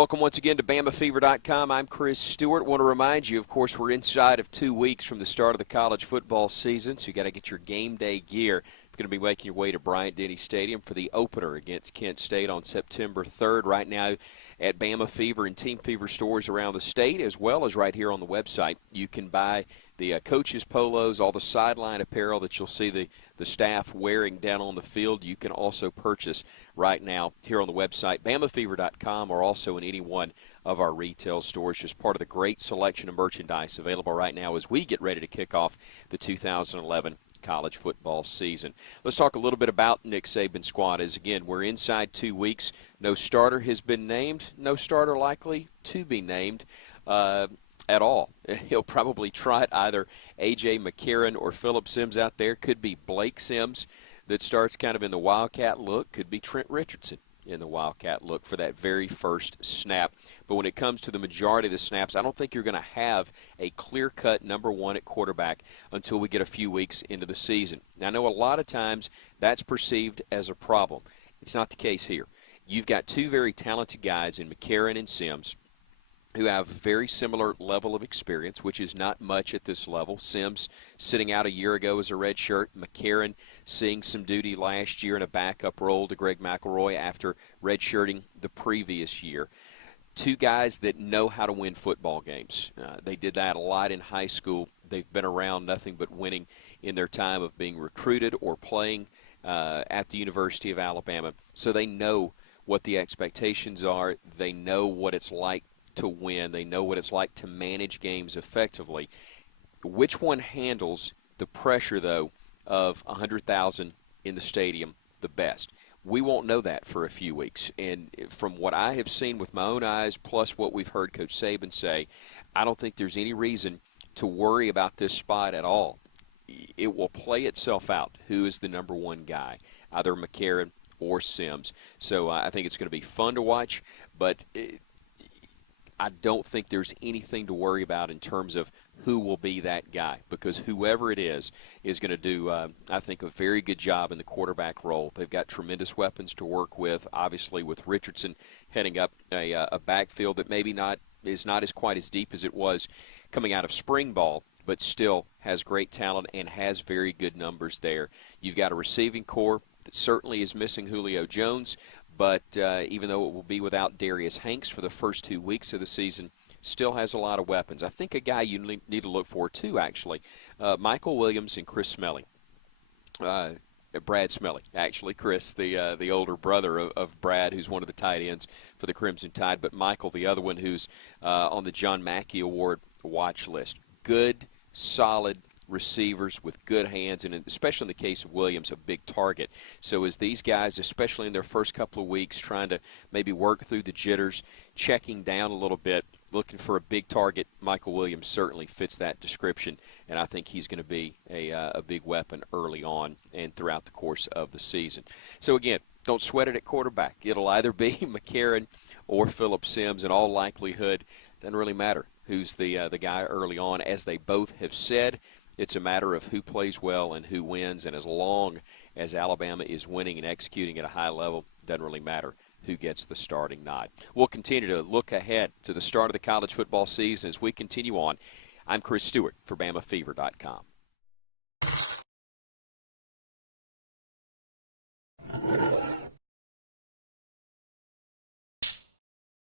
Welcome once again to BamaFever.com. I'm Chris Stewart. Want to remind you, of course, we're inside of 2 weeks from the start of the college football season, so you got to get your game day gear. You're going to be making your way to Bryant-Denny Stadium for the opener against Kent State on September 3rd. Right now at Bama Fever and Team Fever stores around the state, as well as right here on the website, you can buy the coaches' polos, all the sideline apparel that you'll see the staff wearing down on the field. You can also purchase right now here on the website, BamaFever.com, or also in any one of our retail stores. Just part of the great selection of merchandise available right now as we get ready to kick off the 2011 college football season. Let's talk a little bit about Nick Saban's squad. As again, we're inside 2 weeks. No starter has been named. No starter likely to be named at all. He'll probably trot either A.J. McCarron or Phillip Sims out there. Could be Blake Sims that starts kind of in the Wildcat look. Could be Trent Richardson in the Wildcat look for that very first snap. But when it comes to the majority of the snaps, I don't think you're going to have a clear-cut number one at quarterback until we get a few weeks into the season. Now, I know a lot of times that's perceived as a problem. It's not the case here. You've got two very talented guys in McCarron and Sims who have very similar level of experience, which is not much at this level. Sims sitting out a year ago as a redshirt. McCarron seeing some duty last year in a backup role to Greg McElroy after redshirting the previous year. Two guys that know how to win football games. They did that a lot in high school. They've been around nothing but winning in their time of being recruited or playing at the University of Alabama. So they know what the expectations are. They know what it's like to win. They know what it's like to manage games effectively. Which one handles the pressure, though, of 100,000 in the stadium the best? We won't know that for a few weeks. And from what I have seen with my own eyes, plus what we've heard Coach Saban say, I don't think there's any reason to worry about this spot at all. It will play itself out who is the number one guy, either McCarron or Sims. So I think it's going to be fun to watch, but I don't think there's anything to worry about in terms of who will be that guy, because whoever it is going to do, I think, a very good job in the quarterback role. They've got tremendous weapons to work with, obviously with Richardson heading up a backfield that maybe is not as quite as deep as it was coming out of spring ball, but still has great talent and has very good numbers there. You've got a receiving corps that certainly is missing Julio Jones, but even though it will be without Darius Hanks for the first 2 weeks of the season, still has a lot of weapons. I think a guy you need to look for, too, actually, Michael Williams and Chris Smelly. Brad Smelly, actually, Chris, the older brother of Brad, who's one of the tight ends for the Crimson Tide, but Michael, the other one, who's on the John Mackey Award watch list. Good, solid receivers with good hands, and especially in the case of Williams, a big target. So as these guys, especially in their first couple of weeks, trying to maybe work through the jitters, checking down a little bit, looking for a big target, Michael Williams certainly fits that description, and I think he's going to be a big weapon early on and throughout the course of the season. So again, don't sweat it at quarterback. It'll either be McCarron or Phillip Sims. In all likelihood, doesn't really matter who's the guy early on. As they both have said, it's a matter of who plays well and who wins, and as long as Alabama is winning and executing at a high level, it doesn't really matter who gets the starting nod. We'll continue to look ahead to the start of the college football season as we continue on. I'm Chris Stewart for BamaFever.com.